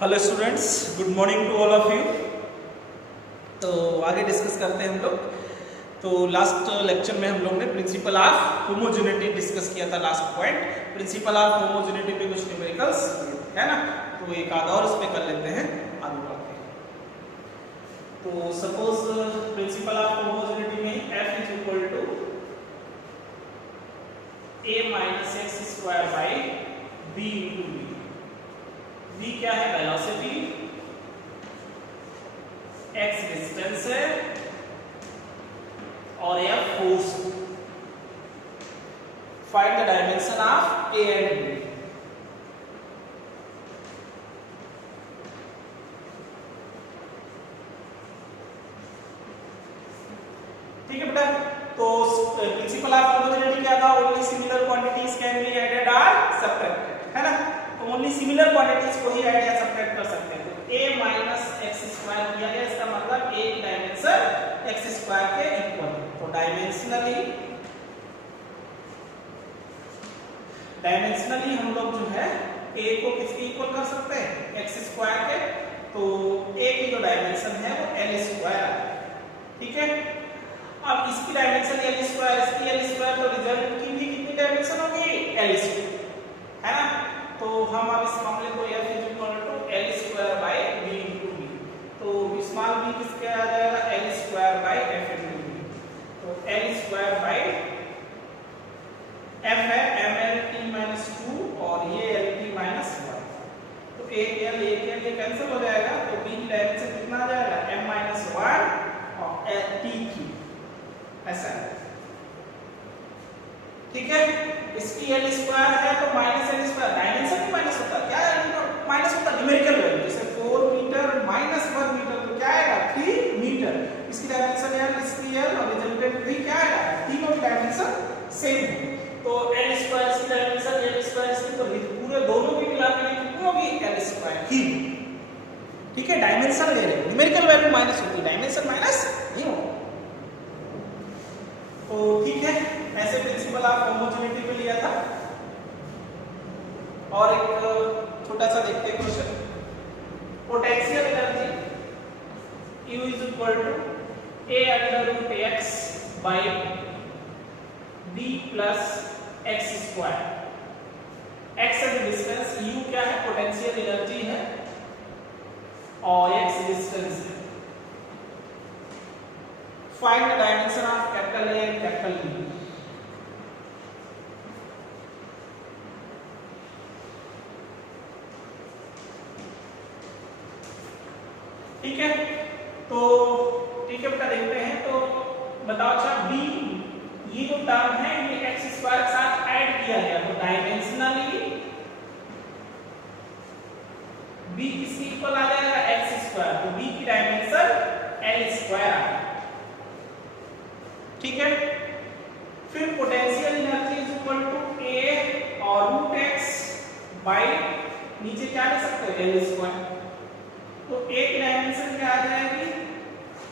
Hello students, good morning to all of you. तो आगे discuss करते हैं हम लोग। तो लास्ट लेक्चर में हम लोग ने प्रिंसिपल ऑफ होमोजेनिटी डिस्कस किया था। Last point principal of homogeneity पे कुछ न्यूमेरिकल्स है ना, तो एक आधा और इस पे कर लेते हैं, आगे बढ़ते हैं। तो सपोज प्रिंसिपल ऑफ होमोजेनिटी में f is equal to a minus x square by b into b। v क्या है? वेलोसिटी, x डिस्टेंस है और f force. Find the dimension of a and b। ठीक है बेटा, तो प्रिंसिपल ऑफ होमोजेनिटी क्या था? Only similar quantities can be added और सब्ट्रैक्टेड, है ना। तो ओनली सिमिलर क्वांटिटीज को ही ऐड या सब्ट्रैक्ट कर सकते हैं। तो a माइनस एक्स स्क्वायर किया गया, इसका मतलब a की डायमेंशन एक्स स्क्वायर के इक्वल है। तो डायमेंशनली हम लोग जो है a को किसके इक्वल कर सकते हैं? एक्स स्क्वायर के। तो a की जो डायमेंशन है वो l स्क्वायर है, ठीक है। अब इसकी डायमेंशन l स्क्वायर, इसकी l स्क्वायर, तो रिजल्ट की भी कितनी डायमेंशन होगी? l स्क्वायर, है ना। तो हम अब इस मामले को f is equal to l square by b into b। तो स्मॉल b किसके आ जाएगा? l square by f into b। तो l स्क्वायर बाय f है mlt-2 और ये lt-1। तो एक l ये कैंसिल हो जाएगा, तो b की डायमेंशन कितना आ जाएगा? m-1 और t की, ऐसा है, ठीक है। इसकी l स्क्वायर है तो माइनस l स्क्वायर, डायमेंशन भी माइनस होता है, क्या है? माइनस होता है न्यूमेरिकल वैल्यू। जैसे 4 मीटर माइनस 1 मीटर, तो क्या आएगा? 3 मीटर। इसकी डायमेंशन l, इसकी l और रिजल्टेंट भी क्या आएगा? तीनों की डायमेंशन सेम है। तो l स्क्वायर इसकी डायमेंशन, l स्क्वायर इसकी, तो पूरे दोनों की मिला के कितनी होगी? l स्क्वायर ही, ठीक है। डायमेंशन ले रहे हैं, न्यूमेरिकल वैल्यू माइनस होती है, डायमेंशन माइनस नहीं होगा। तो ठीक है, ऐसे प्रिंसिपल ऑफ होमोजेनिटी पे लिया था। और एक छोटा सा देखते हैं question. Potential energy U is equal to a under root x by b plus x square. x है डिस्टेंस, U क्या है? पोटेंशियल एनर्जी है और x डिस्टेंस है। Find the dimension of capital A and capital B। ठीक है, तो ठीक है बेटा, देखते हैं। तो बताओ अच्छा, b ये जो टर्म है ये एक्स स्क्वायर के साथ ऐड किया गया, तो डायमेंशनली b किसके इक्वल आ जाएगा? X square. तो b की डायमेंशन l स्क्वायर आ गया, ठीक है। फिर potential energy is equal to a और रूट x बाई नीचे क्या ले सकते हो? l square. तो a की डायमेंशन क्या आ जाएगी?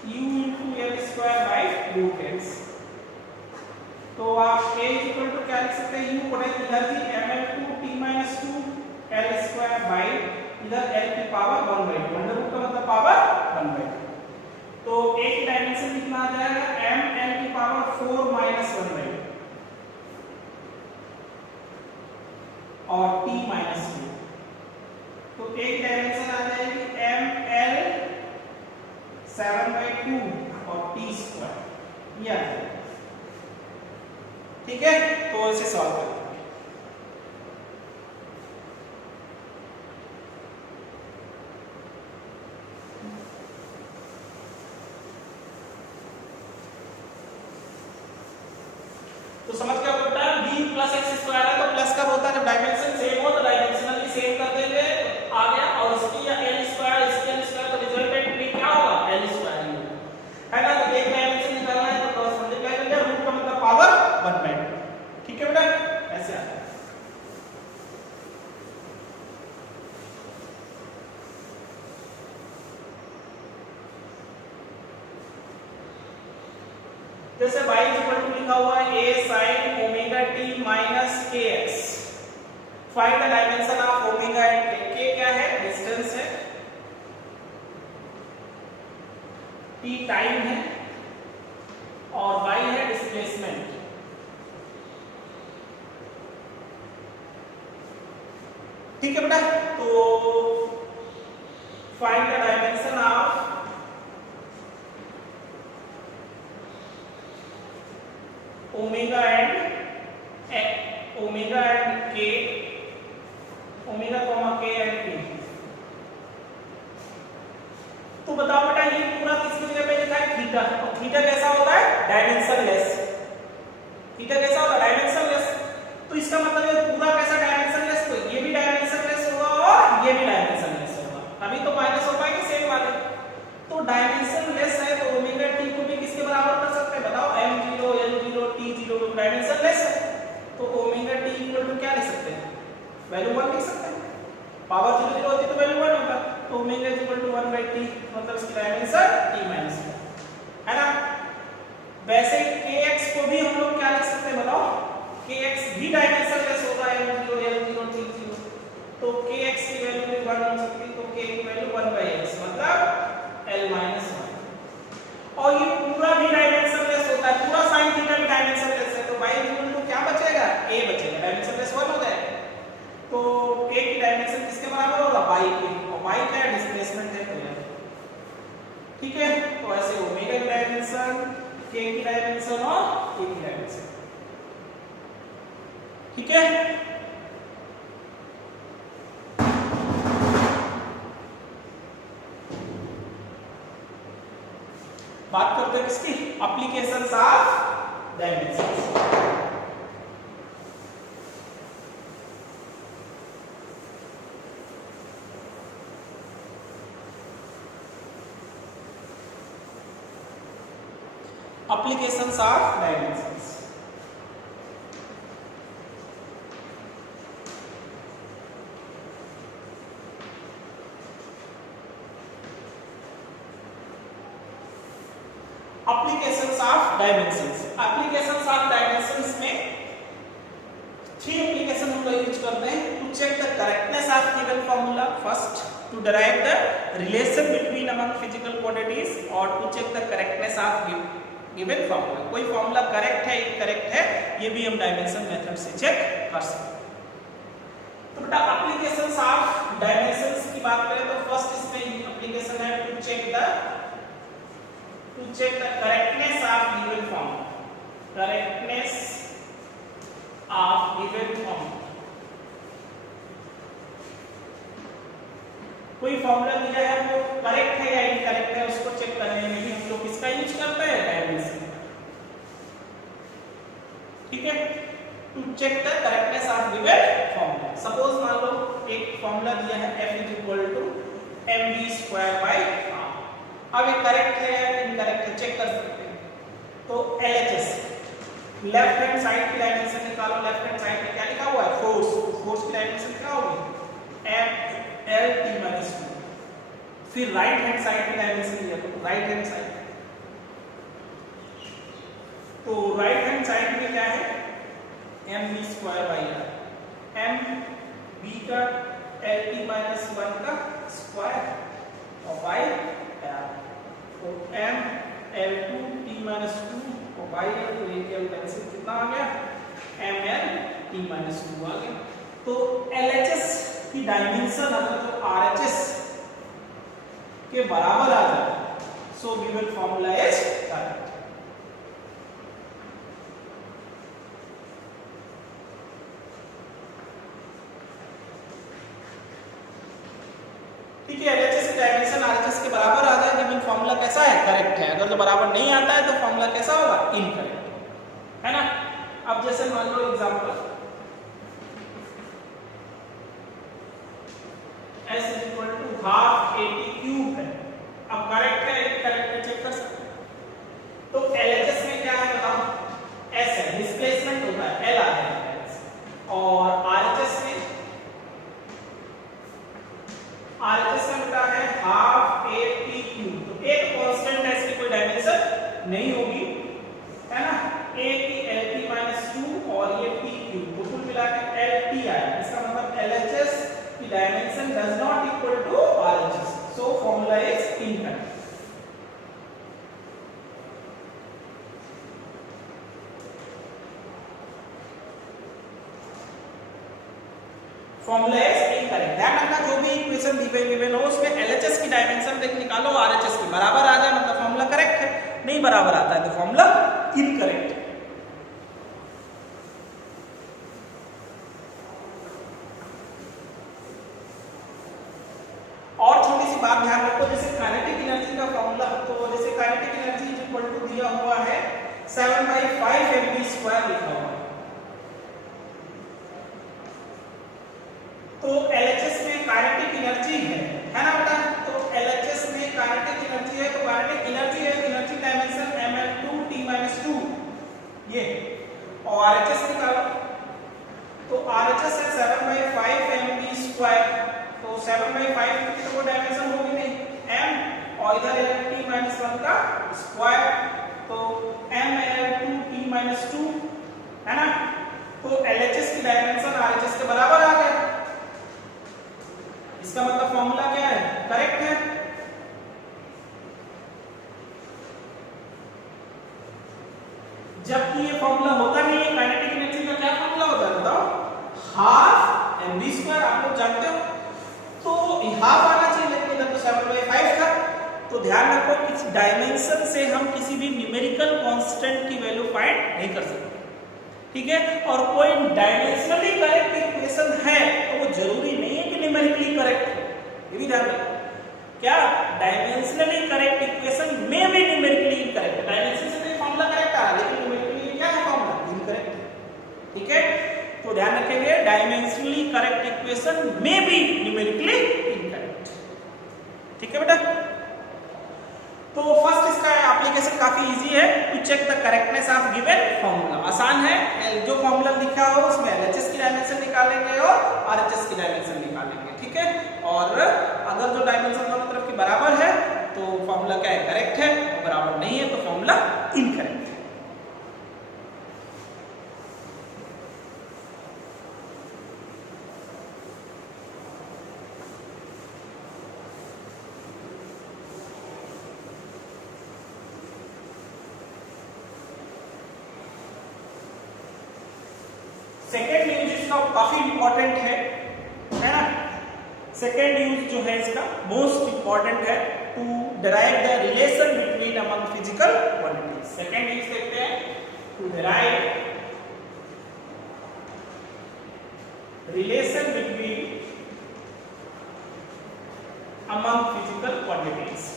u into l square by root x। तो आप a इज इक्वल टू क्या लिख सकते हैं? u potential energy ml2t-2 l square by इधर l की पावर 1/2, अंडर रूट का मतलब पावर 1/2। तो a की डायमेंशन कितना आ जाएगा? m l की पावर 4 माइनस 1/2 और t माइनस 2। तो a की डायमेंशन आ जाएगी m l 7/2 और t स्क्वायर, ये आ जाएगा, ठीक है। तो इसे सॉल्व करें। तो समझ क्या होता है? b प्लस एक्स स्क्वायर है, तो प्लस कब होता है? जब डायमेंशन सेम हो, तो डायमेंशनली सेम कर देंगे, आ गया। और इसकी या l स्क्वायर, इसकी l स्क्वायर, तो रिजल्टेंट भी क्या होगा? l स्क्वायर ही होगा, है ना। तो एक डायमेंशन निकालना है तो समझे क्या करेंगे? रूट का मतलब पावर 1/2, ठीक है बेटा, ऐसे आता है। जैसे y इक्वल टू लिखा हुआ है a sin omega t minus kx। Find the dimension of omega and k। k क्या है? डिस्टेंस है। t टाइम है और y है डिस्प्लेसमेंट। ठीक है बेटा, तो find the dimension of omega and के, ओमेगा k एंड p। तो बताओ बेटा ये पूरा किसकी जगह पे लिखा है? थीटा। और थीटा कैसा होता है? डायमेंशनलेस। थीटा कैसा होता है? डायमेंशनलेस। तो इसका मतलब ये पूरा कैसा डायमेंशनलेस? तो ये भी डायमेंशनलेस होगा और ये भी डायमेंशनलेस होगा, तभी तो माइनस हो पाएंगे सेम वाले। तो डायमेंशनलेस है तो ओमेगा टी को भी किसके बराबर कर सकते हैं? बताओ, m0 l0 t0 डायमेंशनलेस है तो ओमेगा टी इक्वल टू क्या लिख सकते हैं? वैल्यू 1 लिख सकते हैं। पावर 0 0 होती तो वैल्यू 1 होता, तो ओमेगा इक्वल टू 1/t, मतलब इसकी डायमेंशन t माइनस 1 है ना। वैसे kx को भी हम लोग क्या लिख सकते हैं? बताओ, kx भी डायमेंशनलेस होता है, m0 l0 t0, तो kx की वैल्यू भी 1 हो सकती है, तो k की वैल्यू 1/x मतलब l माइनस 1। और ये पूरा भी डायमेंशनलेस होता है, पूरा sin थीटा भी डायमेंशनलेस है, तो y इक्वल टू क्या बचेगा? a बचेगा, डायमेंशनलेस 1 हो जाएगा। तो a की डायमेंशन किसके बराबर होगा? y के, और y क्या है? डिस्प्लेसमेंट है तो यार। ठीक है, तो ऐसे ओमेगा की डायमेंशन, k की डायमेंशन और a की डायमेंशन। ठीक है, बात करते हैं किसकी? Applications of dimensions. Applications of dimensions. Applications of dimensions. Applications of dimensions में 3 application हम लोग यूज करते हैं to check the correctness of given formula, first to derive the relation between among physical quantities, और to check the correctness of given formula. कोई formula correct है incorrect है, ये भी हम डायमेंशन मेथड से चेक कर सकते हैं। तो बेटा एप्लीकेशंस ऑफ डायमेंशंस की बात करें तो फर्स्ट इसमें एप्लीकेशन है to check the correctness of given formula, correctness of given formula. कोई फॉर्मूला दिया है वो करेक्ट है या इनकरेक्ट है, उसको चेक करने में भी हम लोग किसका यूज करते हैं? डायमेंशन। ठीक है, to check the correctness of given formula. Suppose मान लो एक फॉर्मूला दिया है f mv²/r। अब ये करेक्ट है या इनकरेक्ट है चेक कर सकते हैं। तो LHS, लेफ्ट हैंड साइड की डायमेंशन निकालो। लेफ्ट हैंड साइड में क्या लिखा हुआ है? फोर्स। फोर्स की डायमेंशन क्या होगी? F_L_T-2। फिर राइट हैंड साइड की डायमेंशन लिया तो राइट हैंड साइड, तो राइट हैंड साइड में क्या है? mv²/r, mv का lt-1 का स्क्वायर और y r, तो ml2t-2 और y तो ये कैंसिल कितना आ गया? ml_t-2 आ गया। तो LHS की डायमेंशन अगर जो RHS के बराबर आ जाए, so given formula is correct. ठीक है, LHS की डायमेंशन RHS के बराबर आ जाए, गिवन फॉर्मूला कैसा है? करेक्ट है। अगर जो बराबर नहीं आता है तो फॉर्मूला कैसा होगा? इनकरेक्ट, है ना। अब जैसे मान लो एग्जांपल s = ½ AT³ है। अब करेक्ट है इनकरेक्ट है चेक कर सकते हैं। तो LHS में क्या है बताओ? s है, डिस्प्लेसमेंट होता है l आ है, और RHS में होता है ½ AT³। तो एक कांस्टेंट है, इसकी कोई डायमेंशन नहीं होगी, है ना। a की lt-2 और ये t³ तो कुल मिलाकर lt आया। इसका मतलब LHS की dimension does not equal to RHS, so formula is incorrect. Formula is incorrect. ध्यान रखना जो भी इक्वेशन गिवन हो उसमें एलएचएस की डायमेंशन देख निकालो, आरएचएस की बराबर आ जाए मतलब फॉर्मूला करेक्ट है, नहीं बराबर आता है तो फॉर्मूला इनकरेक्ट है। और छोटी सी बात ध्यान रखो, जैसे काइनेटिक एनर्जी का फॉर्मूला, तो जैसे kinetic energy is equal to दिया हुआ है 7/5 mv² लिखा हुआ है, तो LHS में काइनेटिक एनर्जी है ना बेटा, तो LHS में काइनेटिक एनर्जी है, तो काइनेटिक एनर्जी है, एनर्जी डायमेंशन ml2t-2 ये, और RHS निकालो, तो RHS है 7/5 mv², तो 7/5 की तो वो डायमेंशन होगी नहीं m, और इधर है t-1 का स्क्वायर, तो ml2t-2 है ना, तो LHS की डायमेंशन RHS के बराबर आ गया, इसका मतलब फॉर्मूला क्या है, करेक्ट है। जबकि ये फॉर्मूला होता नहीं है, काइनेटिक एनर्जी का क्या फॉर्मूला होता है बताओ, हाफ mv², आप लोग जानते हो, तो हाफ आना चाहिए, लेकिन इधर तो 7/5 था, तो ध्यान रखो कि डायमेंशन से हम किसी भी न्यूमेरिकल कांस्टेंट की वैल्यू फाइंड नहीं कर सकते, ठीक है, और कोई डायमेंशनली करेक्ट इक्वेशन है तो वो जरूरी नहीं है कि न्यूमेरिकली करेक्ट हो, ये भी ध्यान रखो, क्या डायमेंशनली करेक्ट इक्वेशन में भी न्यूमेरिकली इनकरेक्ट है, डायमेंशन से तो फॉर्मूला करेक्ट आ रहा है लेकिन न्यूमेरिकली क्या है फॉर्मूला इनकरेक्ट है, ठीक है, तो ध्यान रखेंगे डायमेंशनली करेक्ट इक्वेशन में भी न्यूमेरिकली इनकरेक्ट, ठीक है बेटा। तो फर्स्ट इसका एप्लीकेशन काफी इजी है, to check the correctness of given formula, आसान है, जो फॉर्मूला लिखा हो उसमें एलएचएस की डायमेंशन निकालेंगे और आरएचएस की डायमेंशन निकालेंगे, ठीक है, और अगर जो डायमेंशन दोनों तरफ की बराबर है तो फॉर्मूला क्या है, करेक्ट है, बराबर नहीं है तो फॉर्मूला इनकरेक्ट है। सेकेंड यूज इसका काफी इंपॉर्टेंट है ना, सेकेंड यूज जो है इसका मोस्ट इंपॉर्टेंट है, to derive the relation between among physical quantities. Second use देखते हैं, to derive relation between among physical quantities.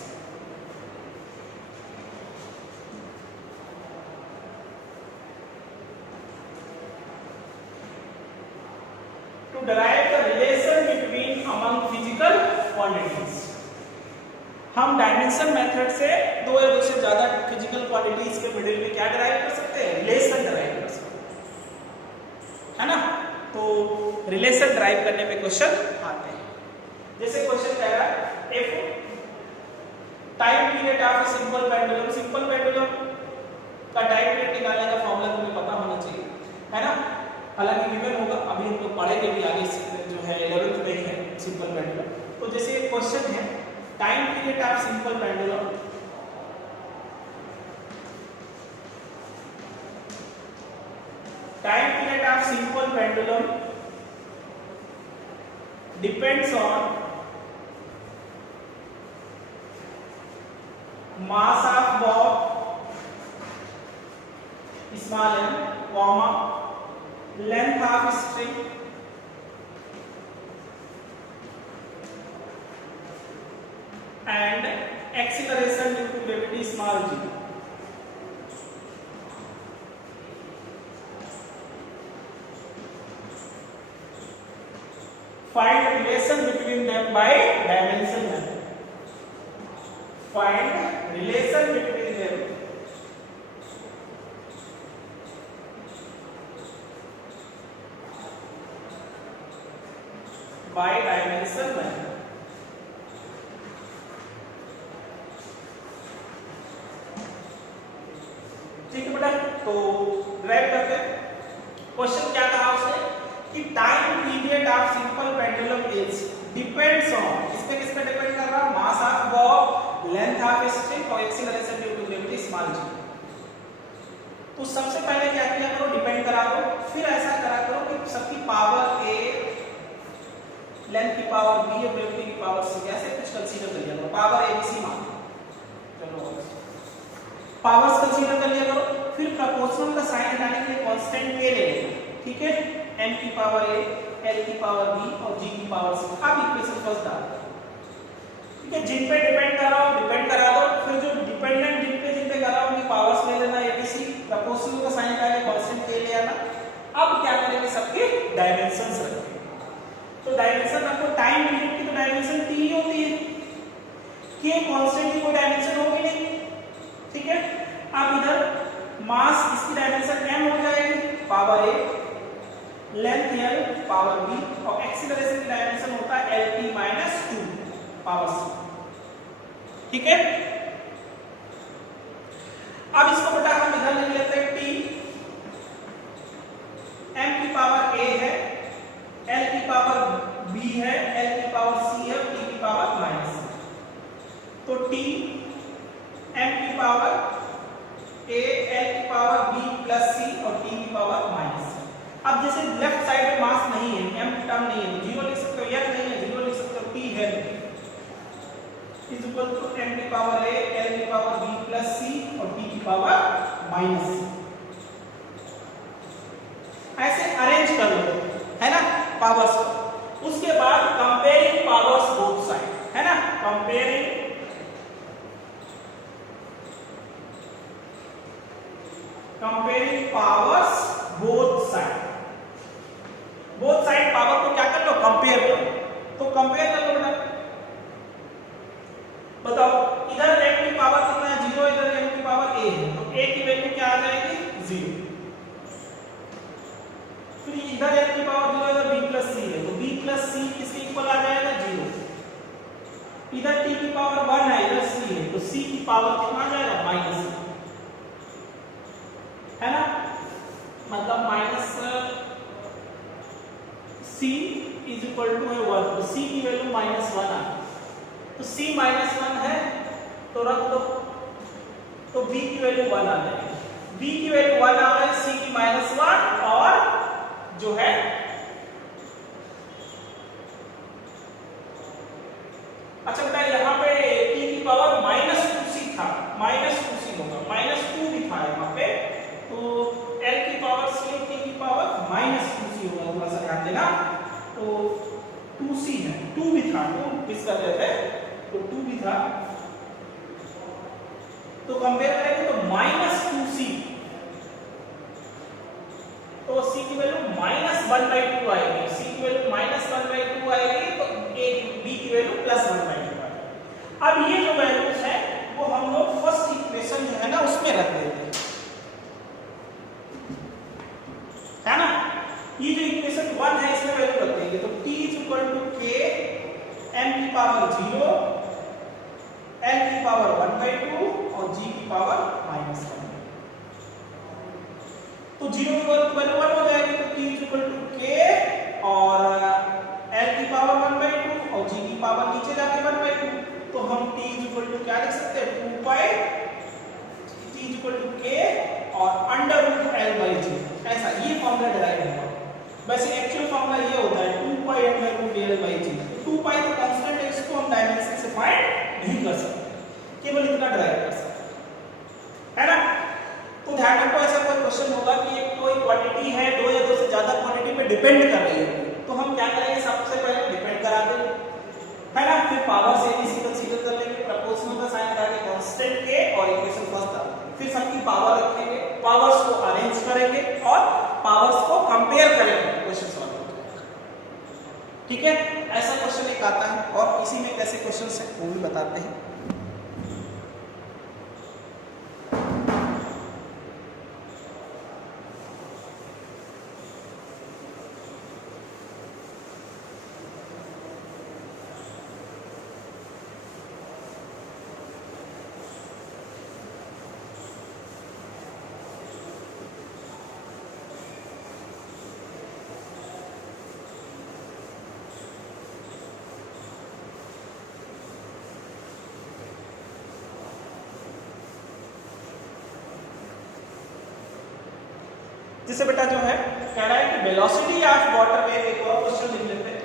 derive the relation between among physical quantities। हम डायमेंशन मेथड से दो या दो से ज्यादा फिजिकल क्वांटिटीज के मिडिल में क्या डिराइव कर सकते हैं, रिलेशन डिराइव कर सकते हैं, है ना, तो रिलेशन डिराइव करने पे क्वेश्चन आते हैं, जैसे क्वेश्चन कह रहा है if time period of simple pendulum, simple pendulum का टाइम पीरियड निकालने का फॉर्मूला तुम्हें पता होना चाहिए, है ना, हालांकि गिवन होगा, अभी हम लोग पढ़ेंगे भी आगे जो है 11th में ही है सिंपल पेंडुलम। तो जैसे एक क्वेश्चन है time period of simple pendulum, time period of simple pendulum depends on mass of Bob small m, comma length of string and acceleration due to gravity small g। Find relation between them by dimension method। Find relation between them by dimension method। ठीक है बेटा, तो drive करते हैं। Question क्या कहा उसने कि time period of simple pendulum is depends on, इस पे किस पे डिपेंड कर रहा है, mass of bob, length of string और acceleration due to gravity small g। तो सबसे पहले क्या किया करो, डिपेंड करा दो, फिर ऐसा करा करो कि सबकी पावर a लेंथ की पावर b और वेलोसिटी की पावर c, ऐसे कुछ कंसीडर कर लिया करो, पावर abc मान चलो पावर्स कंसीडर कर लिया करो। फिर प्रोपोर्शनल का साइन हटाने के लिए कांस्टेंट k ले लेना, ठीक है, m की पावर a, l की पावर b और g की पावर c। अब इक्वेशन फर्स्ट डाल दो, ठीक है, जिन पे डिपेंड कर रहा हो डिपेंड करा दो, फिर जो डिपेंडेंट जिन पे कर रहा हूं उनकी पावर्स ले लेना abc, प्रोपोर्शनल का साइन हटा के कांस्टेंट k ले आना। अब क्या करेंगे, सबके डायमेंशंस रखेंगे। तो डायमेंशन रखो, टाइम यूनिट की तो डायमेंशन t ही होती है, k कांस्टेंट की कोई डायमेंशन होगी नहीं, ठीक है। अब इधर मास इसकी डायमेंशन m हो जाएगी, power a, length l, power b और एक्सीलरेशन की डायमेंशन होता है lt माइनस 2 पावर c, ठीक है। अब इसको बेटा हम इधर ले लेते हैं t, m की पावर a है, l की पावर b है, l की पावर c है, t की पावर माइनस। तो t m की पावर a, l की पावर b प्लस c और t की पावर माइनस। अब जैसे लेफ्ट साइड में मास नहीं है, m टर्म नहीं है, जीरो लिख सकते हो, या नहीं है जीरो लिख सकते हो, t है इज इक्वल टू m की पावर a, l की पावर b प्लस c और t की पावर माइनस। ऐसे अरेंज कर लो, है ना, पावर्स को। उसके बाद कंपेयरिंग पावर्स बोथ साइड, है ना, comparing powers both side. Both side power को क्या कर लो, कंपेयर करो। तो कंपेयर कर लो बेटा, बताओ इधर m की पावर कितना है 0, इधर m की पावर a है, तो a की वैल्यू क्या आ जाएगी 0। फिर इधर m की पावर 0, इधर b प्लस c है, तो b प्लस c किसके इक्वल आ जाएगा 0। इधर t की पावर 1 है, इधर c है, तो c की पावर कितना आ जाएगा माइनस, है ना, मतलब minus c is equal to है 1, तो c की वैल्यू माइनस 1 आ गई। तो c माइनस 1 है तो रख दो, तो b की वैल्यू 1 आ जाएगी, b की वैल्यू 1 आ गई, c की माइनस 1 और जो है अच्छा बेटा यहाँ पे t की पावर माइनस 2c था, माइनस 2c होगा, माइनस 2 भी था यहाँ पे, तो l की पावर c और t की पावर माइनस 2c होगा, थोड़ा सा ध्यान देना। तो 2c है, 2 भी था, 2 किस कर रहे थे, तो 2 भी था, तो कंपेयर करेंगे तो माइनस 2c, तो c की वैल्यू माइनस 1/2 आएगी, c की वैल्यू माइनस 1/2 आएगी, तो a b की वैल्यू प्लस 1/2 आएगी। अब ये जो वैल्यूज है वो हम लोग फर्स्ट इक्वेशन जो है ना उसमें रख देते हैं, है ना। ये जो इक्वेशन 1 है इसमें वैल्यू रख देंगे, तो t is equal to k m की पावर 0, l की पावर 1/2 और g की पावर माइनस 1। तो 0 की वैल्यू 1 हो जाएगी, तो t is equal to k और l की पावर 1/2 और g की पावर नीचे जाके 1/2, तो हम t इज इक्वल टू क्या लिख सकते हैं 2 pi t is equal to k और अंडर रूट l/g, ऐसा ये फॉर्मूला डिराइव होगा। वैसे एक्चुअल फॉर्मूला ये होता है 2 पाई अंडर रूट l/g। 2 पाई तो कांस्टेंट है, इसको हम डायमेंशन से फाइंड नहीं कर सकते, केवल इतना डिराइव कर सकते, है ना। तो ध्यान रखो ऐसा कोई क्वेश्चन होगा कि एक कोई क्वांटिटी है, 2 या 2 से ज्यादा क्वांटिटी पे डिपेंड कर रही है, तो हम क्या करेंगे, सबसे पहले डिपेंड करा देंगे, है ना, फिर पावर से ABC कंसीडर कर लेंगे, प्रोपोर्शनल का साइन लगा के कांस्टेंट के और इक्वेशन फर्स्ट डाल देंगे, फिर सबकी पावर रखेंगे, पावर्स को अरेंज करेंगे और पावर्स को कंपेयर करेंगे, क्वेश्चन सॉल्व हो जाएगा, ठीक है। ऐसा क्वेश्चन एक आता है और इसी में कैसे क्वेश्चन है वो भी बताते हैं। जिसे बेटा जो है कह रहा है कि वेलोसिटी ऑफ वाटर में, एक और क्वेश्चन लिख लेते हैं,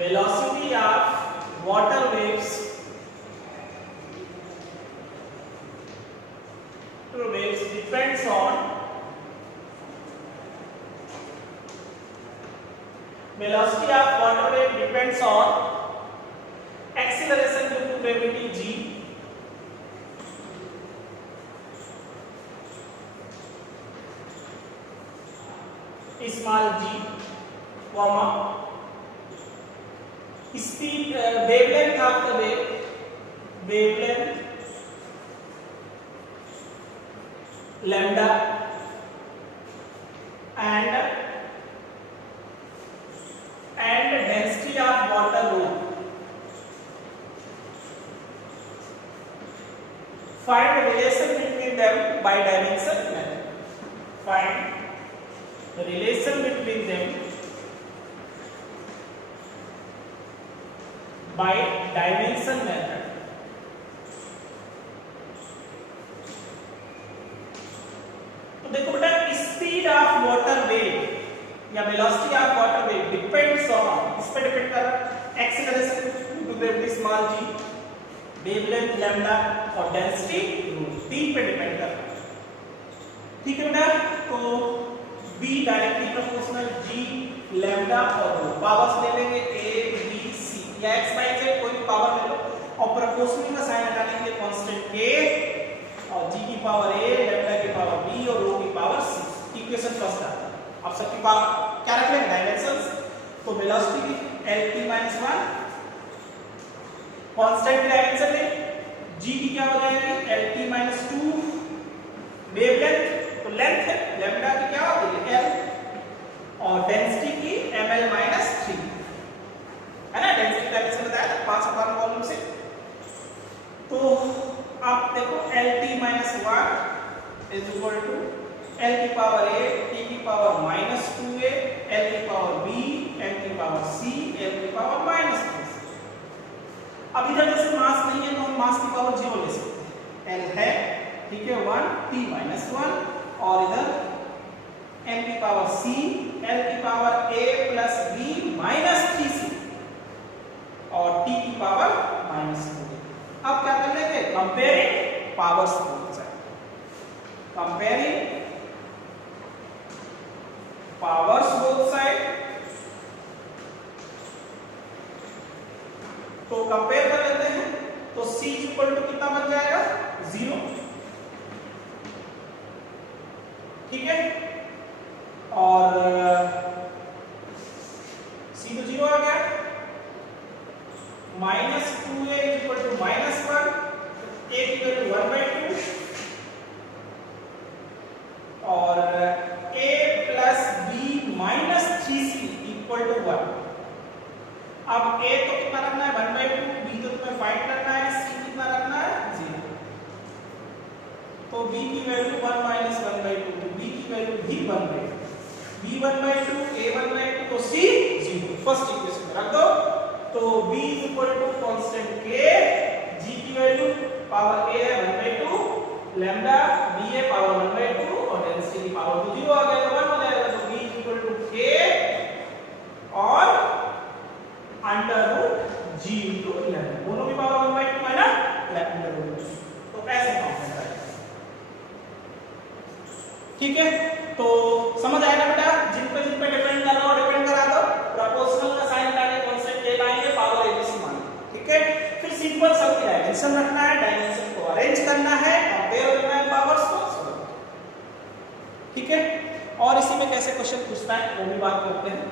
velocity of water waves depends on velocity of water wave depends on acceleration due to gravity g, small g, comma speed, wavelength of the wave, wavelength lambda, and density of water rho. Find the relation between them by dimension method. Find the relation between them by dimension method. तो देखो बेटा, speed of water wave या velocity of water wave depends on, इस पे depend कर रहा है acceleration due to gravity small g, wavelength lambda और डेंसिटी रो, तीन पे डिपेंड कर रहा है। ठीक है बेटा, तो b directly proportional g lambda और रो, पावर्स ले लेंगे a b c या x y z कोई भी पावर ले लो और प्रोपोर्शनल का साइन डालेंगे कांस्टेंट k और g की पावर a, लैम्डा की पावर b और रो की पावर c। इक्वेशन फर्स्ट आता है। अब सबकी पावर क्या रख लेंगे, डायमेंशंस। तो वेलोसिटी lt - 1 कांस्टेंट डायमेंशन ले, g की क्या हो जाएगी lt - 2, वेवलेंथ तो लेंथ है, लैम्डा की क्या होगी l, और डेंसिटी की ml - 3 है ना, डेंसिटी डायमेंशन बताया था 5 अपान वॉल्यूम से। तो आप देखो lt - 1 is equal to l की पावर a, t की पावर -2a, l की पावर b, m की पावर c, l की पावर -3c। अब इधर जैसे मास नहीं है तो हम मास की पावर 0 ले सकते हैं, l है ठीक है 1, t - 1 और इधर m की पावर c, l की power a plus b -3c और t की पावर -2। अब क्या कर लेंगे, comparing powers both side, comparing powers both side. तो कंपेयर कर लेते हैं, तो c इक्वल टू कितना बन जाएगा 0, ठीक है, और c तो 0 आ गया, -2a equal to -1, a equal to 1/2 और a plus b -3c equal to 1। अब a तो कितना रखना है 1/2, b तो तुम्हें फाइंड करना है, c कितना रखना है 0। तो b की वैल्यू 1 - 1/2, तो b की वैल्यू भी 1/2, b 1/2, a 1/2 तो c 0। फर्स्ट इक्वेशन में रख दो। तो b equal to constant k, g की वैल्यू पावर a है 1/2, लैम्डा b है पावर 1/2 और डेंसिटी की पावर तो 0 आ गया, तो 1 हो जाएगा। तो b इक्वल टू k और √g इनटू लैम्डा, दोनों की पावर 1/2 है ना, लैम्डा √g। तो ऐसे फॉर्म में आएगा, ठीक है। तो समझ आएगा बेटा, जिन पे डिपेंड कर रहा हो डिपेंड करा दो, प्रोपोर्शनल का साइन डालेंगे, कांस्टेंट के लाएंगे, पावर एबीसी मान, ठीक है। फिर सिंपल सब की डायमेंशन रखना है, डायमेंशन को अरेंज करना है, कंपेयर करना है पावर्स को, ठीक है। और इसी में कैसे क्वेश्चन पूछता है वो भी बात करते हैं।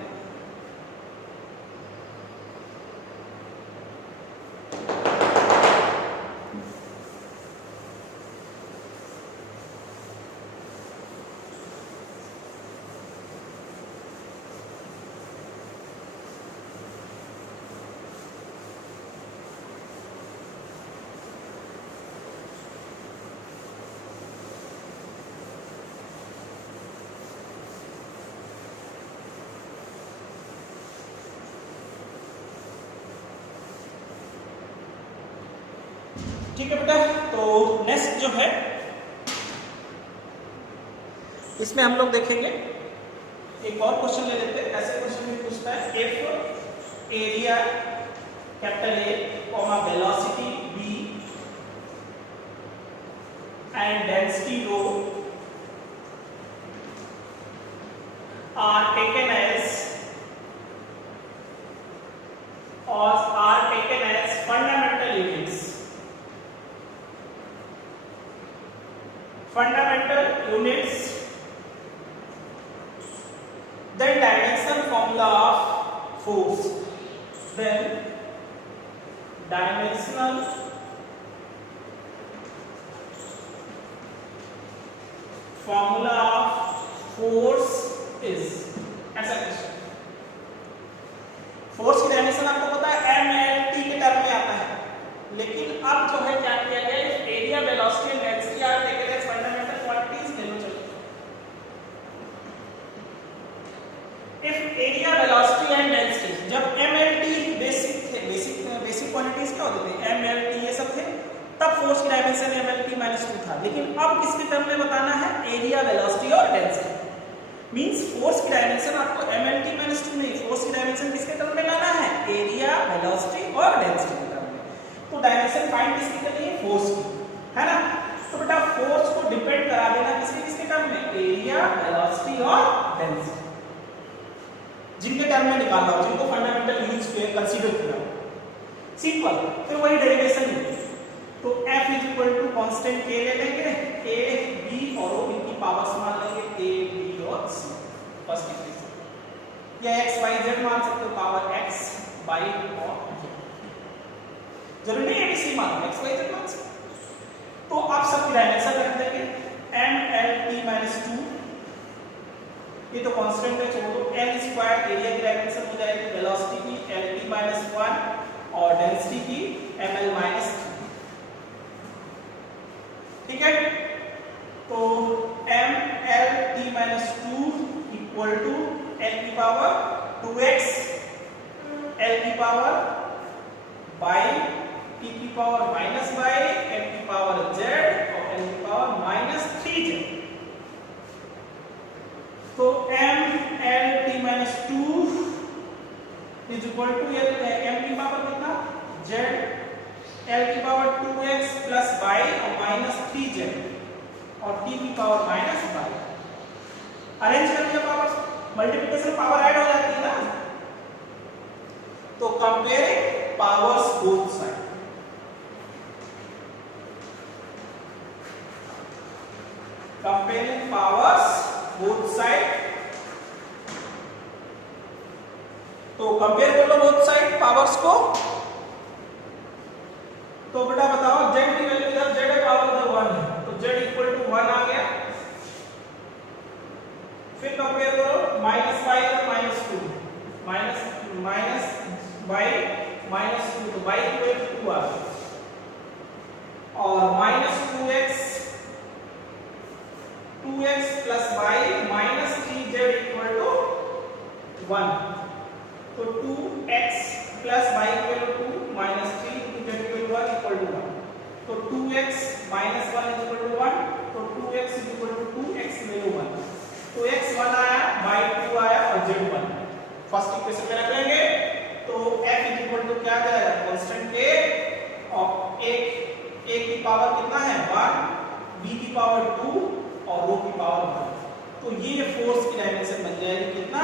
ठीक है बेटा, तो नेक्स्ट जो है इसमें हम लोग देखेंगे एक और क्वेश्चन ले लेते हैं। ऐसे क्वेश्चन में पूछता है if area capital A, velocity V and density rho are taken as fundamental units. Then dimension formula of force. Then dimensional formula of force is, ऐसा क्वेश्चन। फोर्स की डायमेंशन आपको पता है MLT के टर्म में आता है, लेकिन अब जो है क्या किया गया, area, velocity and density are taken as fundamental quantities. ले लो चलो, if area, velocity and density, जब MLT बेसिक थे, बेसिक क्वांटिटीज क्या होते थे, MLT ये सब थे, तब फोर्स की डायमेंशन MLT-2 था। लेकिन अब किसके टर्म में बताना है, एरिया, वेलोसिटी और डेंसिटी। मींस फोर्स की डायमेंशन आपको MLT-2 नहीं, फोर्स की डायमेंशन किसके टर्म में लाना है, एरिया, वेलोसिटी और डेंसिटी के टर्म में। तो डायमेंशन फाइंड किसकी करनी है, फोर्स की, है ना। तो बेटा फोर्स को डिपेंड करा देना किसके टर्म में, एरिया, वेलोसिटी और डेंसिटी, जिनके टर्म में निकालना हो, जिनको फंडामेंटल यूज कंसीडर किया हो। सिंपल, फिर वही डेरिवेशन है। तो F is equal to constant K ले लेंगे, A, B और O इनकी पावर्स मान लेंगे A, B और C फर्स्ट इक्वेशन, या X, Y, Z मान सकते हो, पावर X, Y और Z, जरूरी नहीं ABC मान, X, Y, Z मान सकते। तो आप सबकी डायमेंशन रख देंगे MLT-2, ये तो कांस्टेंट है, छोड़ दो। L स्क्वायर एरिया की डायमेंशन हो जाएगी, वेलोसिटी की LT-1 और डेंसिटी की ML-3, ठीक है। तो MLT-2 इक्वल टू L की पावर 2x, L की पावर y, T की पावर -y, M की पावर z और L की पावर -3z। तो MLT-2 is equal to M की पावर कितना, z, L की पावर 2x प्लस y और -3z और T की पावर -y। अरेंज कर दिया पावर, मल्टीप्लिकेशन पावर ऐड हो जाती है ना। तो comparing powers both side, comparing powers both side, तो कंपेयर कर लो बोथ साइड पावर्स को। तो बेटा बताओ z की वैल्यू इधर z है, पावर उधर 1 है, तो z इक्वल टू 1 आ गया। फिर कंपेयर करो -y और -2, माइनस y -2, तो y की वैल्यू 2 आ गई, और -2x plus y -3z equal to 1, तो 2x plus y equal to 2 -3 1 equal to 1, तो 2x -1 इक्वल टू 1, तो 2x equal to 2x value 1, तो x 1 आया, y 2 आया और z 1 फर्स्ट इक्वेशन में रख लेंगे। तो f इक्वल टू क्या जाएगा, कांस्टेंट k और a की पावर कितना है 1, b की पावर 2 और रो की पावर 1, तो ये फोर्स की डायमेंशन बन जाएगी कितना,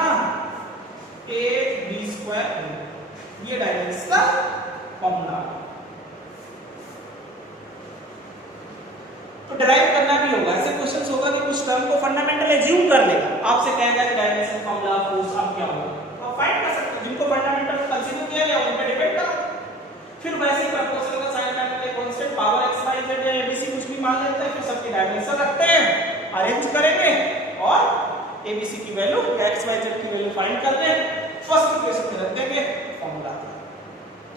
AB², ये डायमेंशन का फॉर्मूला। तो डिराइव करना भी होगा, ऐसे क्वेश्चंस होगा कि कुछ टर्म को फंडामेंटल एज्यूम कर लेगा, आपसे कहेगा कि डायमेंशन फॉर्मूला फोर्स अब क्या होगा, आप फाइंड कर सकते हो, जिनको फंडामेंटल कंसीडर किया गया उन पे डिपेंड करो। फिर वैसे ही प्रपोर्शनल का साइन करके constant power x, y, z या abc कुछ भी मान लेते हैं, फिर सबकी डायमेंशन रखते हैं, अरेंज करेंगे और abc की वैल्यू x, y, z की वैल्यू फाइंड करते हैं, फर्स्ट इक्वेशन में रख देंगे फॉर्मूला,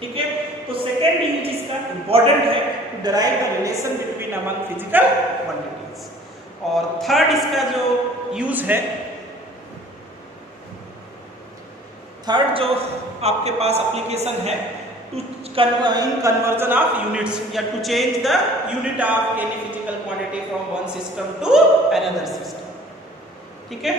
ठीक है। तो सेकंड यूज इसका इंपॉर्टेंट है, to derive the relation between among physical quantities. और थर्ड इसका जो यूज है, थर्ड जो आपके पास एप्लीकेशन है, टू कन्वर्जन ऑफ यूनिट्स या to change the unit of any physical quantity from one system to another system, ठीक है।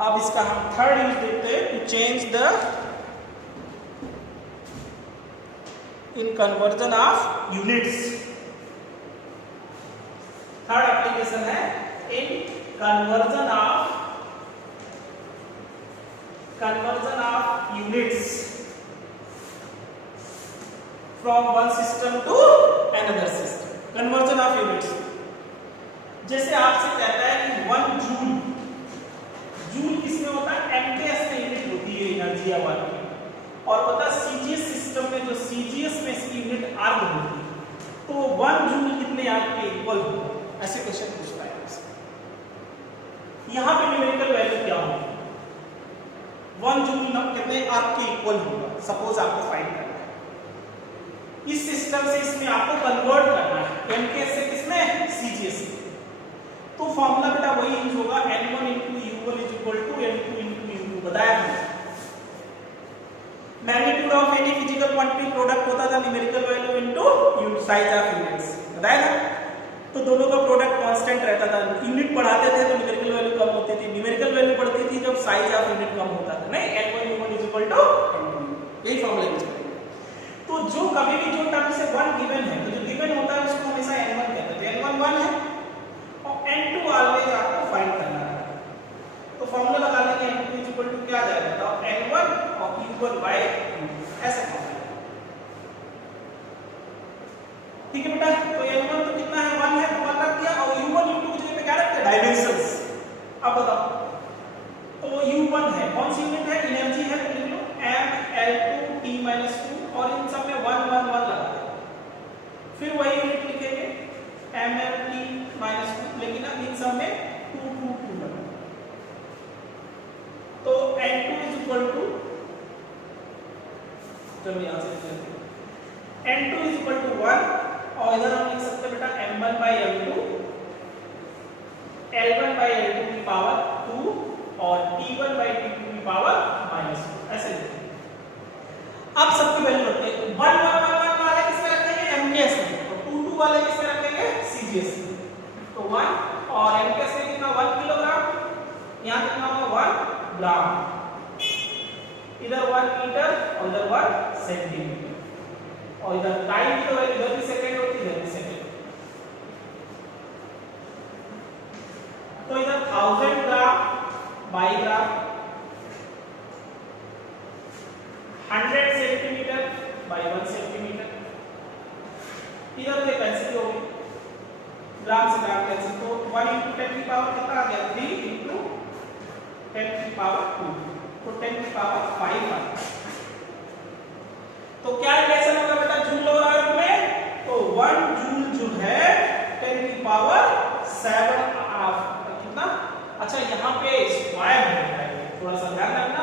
अब इसका हम थर्ड यूज देखते हैं, to change the in conversion of units. Third application है in conversion of units from one system to another system. Conversion of units, जैसे आपसे कहता है कि 1 जूल, जूल किसमें होता है? एमकेएस में यूनिट होती है एनर्जी या वर्क की, और पता सीजीएस सिस्टम में जो सीजीएस में इसकी यूनिट आर्ग होती है, तो 1 जूल कितने आर्ग के इक्वल होगा? ऐसे क्वेश्चन पूछता है आपसे। यहां पे न्यूमेरिकल वैल्यू क्या होगी? 1 जूल कितने आर्ग के इक्वल होगा, सपोज आपको फाइंड करना है। इस सिस्टम से इसमें आपको कन्वर्ट करना है एमकेएस से किसमें? सीजीएस में। तो फॉर्मूला बेटा वही यूज होगा, N1 * U1 = N2 * U2 बताया हमने। Magnitude of any physical quantity product होता था numerical value into size of units, बताया ना। तो दोनों का प्रोडक्ट कांस्टेंट रहता था, यूनिट बढ़ाते थे तो न्यूमेरिकल वैल्यू कम होती थी, न्यूमेरिकल वैल्यू बढ़ती थी जब साइज ऑफ यूनिट कम होता था। नहीं, N1 U1 = N2, यही फॉर्मूला यूज करेंगे। तो जो कभी भी जो टर्म से 1 गिवन है, तो जो गिवन होता है उसको हमेशा N1 कहते हैं। N1 1 है और N2 ऑलवेज आपको फाइंड करना है। तो फॉर्मूला लगा लेंगे, N2 = क्या आ जाएगा? तो N1 और U1/2 ऐसा फॉर्मूला। ठीक है बेटा, तो N1 तो कितना है? 1 है, तो 1 रख दिया, और U1 U2 की जगह पे क्या रखते हैं? डायमेंशंस। अब बताओ, तो U1 है, कौन सी यूनिट है? एनर्जी है, तो लिख लो mL2T-2, और इन सब में 1 1 1 लगा दो। फिर वही यूनिट लिखेंगे mLT-2, लेकिन अब इन सब में 2 2 2 लगा। तो N2 चलो यहां से लिखते हैं, N2 = 1, और इधर हम लिख सकते हैं बेटा M1/M2, L1/L2 की पावर 2 और T1/T2 की पावर -2, ऐसे लिखेंगे। अब सबकी वैल्यू रखते हैं। 1 1 1 1 वाले किसमें रखेंगे? एमकेएस में, और 2 2 वाले किसमें रखेंगे? सीजीएस में। तो 1 और एमकेएस में कितना? 1 किलोग्राम, यहां कितना होगा? 1 ग्राम, इधर 1 मीटर और इधर 1 सेंटीमीटर, और इधर टाइम की तो वैल्यू इधर भी सेकंड होती है, इधर भी सेकंड। तो इधर 1000 gram by gram, 100 centimetre by 1 centimetre, इधर से कैंसिल हो गई, ग्राम से ग्राम कैंसिल, तो 1 × 10 की पावर कितना आ गया? 3 × 10 की पावर 2, तो 10 की पावर 5 आ गया। तो क्या रिलेशन होगा बेटा जूल लॉगरिथम में? तो 1 जूल जो है 10 की पावर 7 कितना? अच्छा, यहाँ पे स्क्वायर होता है, थोड़ा सा ध्यान रखना,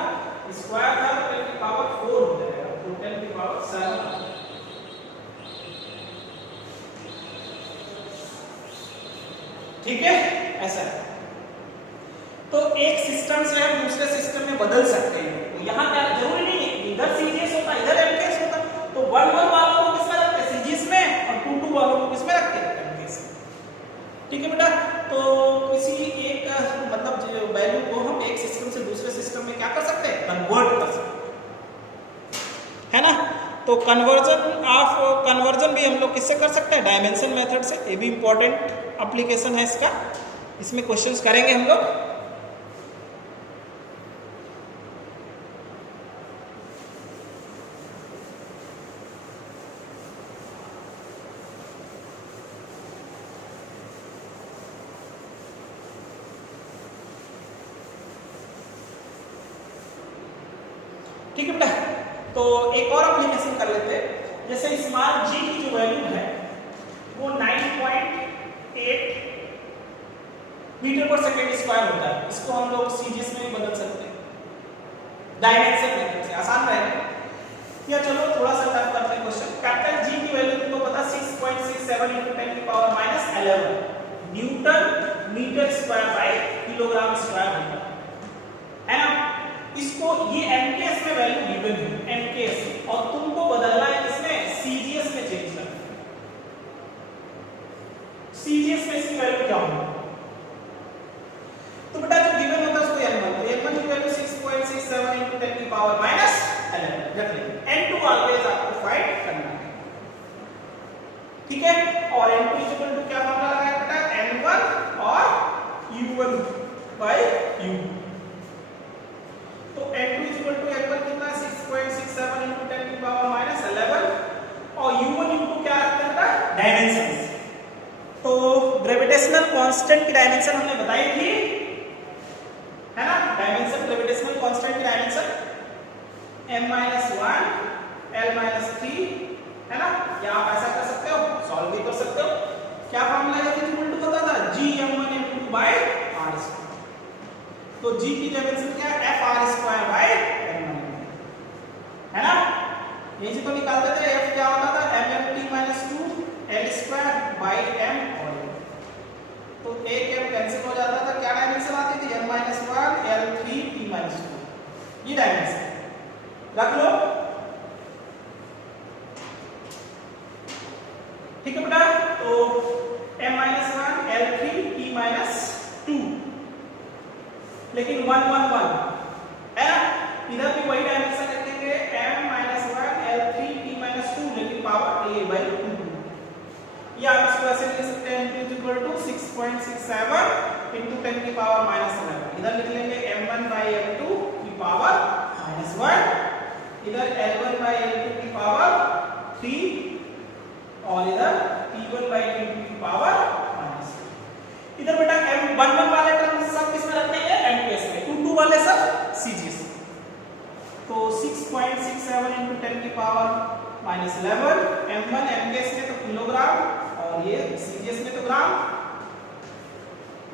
स्क्वायर था तो 10 की पावर 4 हो जाएगा, तो 10 की पावर 7। ठीक है, ऐसा है। तो एक सिस्टम से हम दूसरे सिस्टम में बदल सकते हैं। तो यहाँ क्या जरूरी नहीं है इधर सीजीएस होता है इधर एमकेएस होता, तो 1 1 वालों को किसमें रखते हैं? सीजीएस में, और 2 2 वालों को किसमें रखते हैं? एमकेएस में। ठीक है बेटा, तो किसी एक मतलब जो वैल्यू को हम एक सिस्टम से दूसरे सिस्टम में क्या कर सकते हैं? कन्वर्ट कर सकते हैं, है ना। तो कन्वर्जन भी हम लोग किससे कर सकते हैं? डायमेंशन मेथड से। ये भी इंपॉर्टेंट एप्लीकेशन है इसका, इसमें क्वेश्चंस करेंगे हम लोग। ठीक है बेटा, तो एक और एप्लीकेशन कर लेते हैं। जैसे स्मॉल g की जो वैल्यू है वो 9.8 मीटर पर सेकेंड स्क्वायर होता है, इसको हम लोग सीजीएस में भी बदल सकते हैं डायमेंशन मेथड से, आसान रहेगा। या चलो थोड़ा सा टफ करते हैं क्वेश्चन। कैपिटल जी की वैल्यू तुमको पता 6.67 × 10 की पावर -11 newton metre square by kilogram square होता है ना। इसको ये एमकेएस में वैल्यू गिवन है, एमकेएस, और तुमको बदलना है किसमें? सीजीएस में चेंज करना। सीजीएस में इसकी वैल्यू क्या होगी? तो बेटा जो गिवन होता है उसको n1, तो n1 तो n2 इक्वल टू n1 कितना 6.67 into 10 की पावर माइनस 11 और u1 u2 क्या रखते हैं डायमेंशंस। तो ग्रेविटेशनल कांस्टेंट की डायमेंशन हमने बताई थी, है ना, डायमेंशन ग्रेविटेशनल कांस्टेंट की डायमेंशन m-1 l-3, है ना। या आप ऐसा कर सकते हो, सॉल्व भी कर सकते हो। क्या फॉर्मूला है इक्वल टू होता था gm1m2/r²। तो g की डायमेंशन क्या है fr²/m1, है ना। ये जी तो निकालते थे, f क्या होता था mm2 l²/m। तो एक m कैंसिल हो जाता था, क्या डायमेंशन आती थी m-1 l3t-2, ये डायमेंशन रख लो, ठीक है बेटा। तो m-1 l3t-2, लेकिन 1 1 1 है ना, इधर भी वही डायमेंशन रखेंगे m-1 l3t-2, लेकिन पावर a/2। या आप इसको ऐसे लिख सकते हैं m2 इक्वल टू 6.67 into 10 की पावर माइनस 11। इधर लिख लेंगे m1/l2 की पावर -1, इधर l1/l2 की पावर 3 और इधर t1/t2 की पावर -1। इधर बेटा m11 वाले टर्म सब किसमें रखते हैं mps में, 22 वाले सब cgs। तो 6.67 into 10 की पावर -11, m1 mps में तो किलोग्राम और ये cgs में तो ग्राम,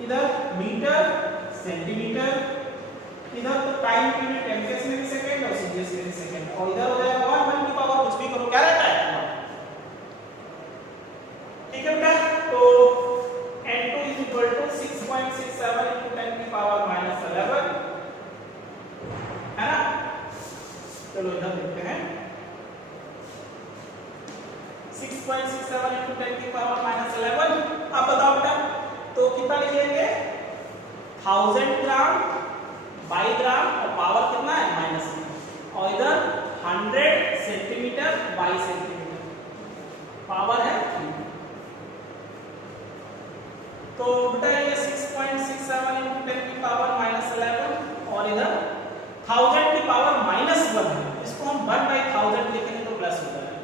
इधर मीटर सेंटीमीटर, इधर तो टाइम यूनिट mps में भी सेकंड और cgs में भी सेकंड, और इधर हो जाएगा 1 की पावर कुछ भी करो क्या रहता है, ठीक है बेटा। तो n2 is equal to 6.67 into 10 की पावर -11, है ना। चलो इधर देखते हैं 6.67 into 10 की पावर -11। आप बताओ बेटा, तो कितना लिखेंगे 1000 ग्राम बाई ग्राम और पावर कितना है -, और इधर 100 सेंटीमीटर बाई सेंटीमीटर, पावर है 3। तो बेटा ये 6.67 into 10 की पावर -11 और इधर 1000 की पावर -1 है, इसको हम 1/1000 लिखेंगे तो प्लस हो जाएगा,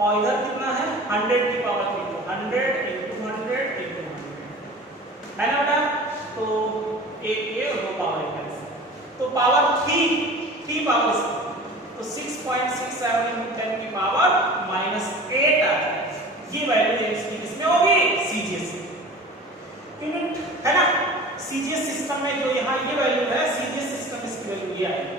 और इधर कितना है 100 की पावर 3, तो 100 into 100 into 100, है ना बेटा। तो एक ये और दो पावर एक कैंसिल, तो पावर 3 पावर इसकी, तो 6.67 into 10 की पावर -8 आ जाएगा। ये वैल्यू इसकी किसमें होगी cgs यूनिट, है ना। cgs सिस्टम में जो यहाँ ये वैल्यू है cgs सिस्टम इसकी वैल्यू ये आएगी,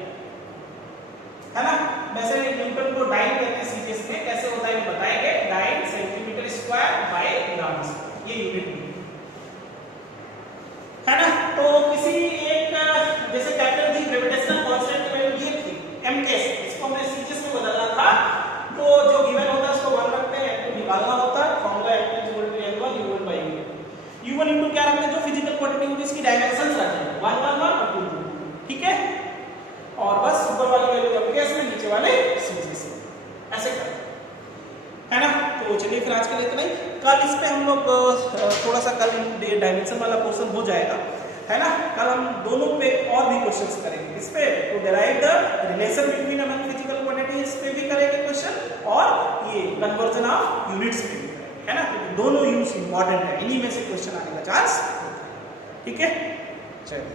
है ना। वैसे न्यूटन को डाइन कहते हैं cgs में, कैसे होता है ये बताएंगे, dyne centimetre square by gram square, ये यूनिट है ना। तो किसी एक जैसे कैपिटल थी ग्रेविटेशनल कांस्टेंट की वैल्यू ये थी mks, इसको हमने cgs में बदलना था, तो जो गिवन होता है उसको 1 रखते हैं, m2 निकालना होता है, formula m2 l1 u1/u, u1 into क्या रखते हैं, जो फिजिकल क्वांटिटी होगी इसकी डायमेंशंस रखते हैं 1 1 1 और 2 2, ठीक है। और बस ऊपर वाली वैल्यू mks में, नीचे वाले cgs में, ऐसे कर, है ना। तो चलिए फिर आज के लिए इतना ही, कल इस पे हम लोग थोड़ा सा कल डायमेंशन वाला पोर्शन हो जाएगा, है ना। कल हम दोनों पे और भी क्वेश्चंस करेंगे इस पे, तो derive the relation between among physical quantity इस पे भी करेंगे क्वेश्चन, और ये कन्वर्जन ऑफ यूनिट्स पे भी करेंगे, है ना। क्योंकि दोनों यूज इंपॉर्टेंट है, इन्हीं में से क्वेश्चन आने का चांस, ठीक है। चलिए।